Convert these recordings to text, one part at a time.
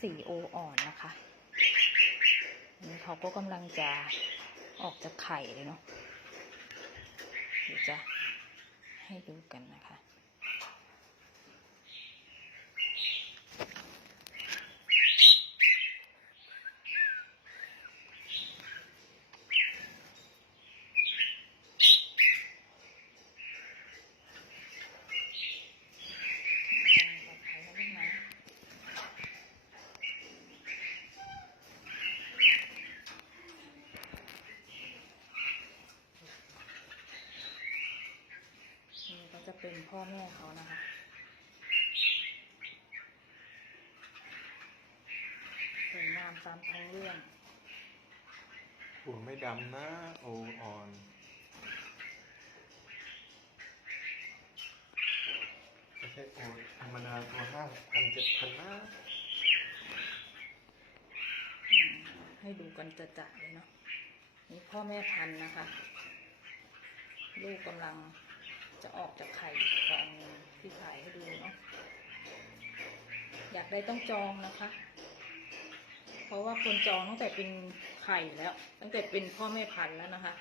สีโออ่อนนะคะนี่เขาก็กำลังจะออกจากไข่เลยเนาะเดี๋ยวจะให้ดูกันนะคะนี่ก็จะเป็นพ่อแม่เขานะคะสวยงามตามท้องเรื่องหัวไม่ดำนะโออ่อนไม่ใช่โอธรรมดาตัว5,000 7,000นะให้ดูกันจะเลยเนาะนี่พ่อแม่พันธุ์นะคะลูกกำลังจะออกจากไข่ฟองที่ขายให้ดูเนาะอยากได้ต้องจองนะคะเพราะว่าคนจองตั้งแต่เป็นไข่แล้วตั้งแต่เป็นพ่อแม่พันธุ์แล้วนะคะ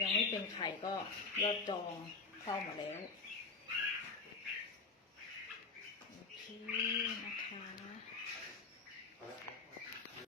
ยังไม่เป็นไข่ก็ยอดจองเข้ามาแล้วโอเคนะคะ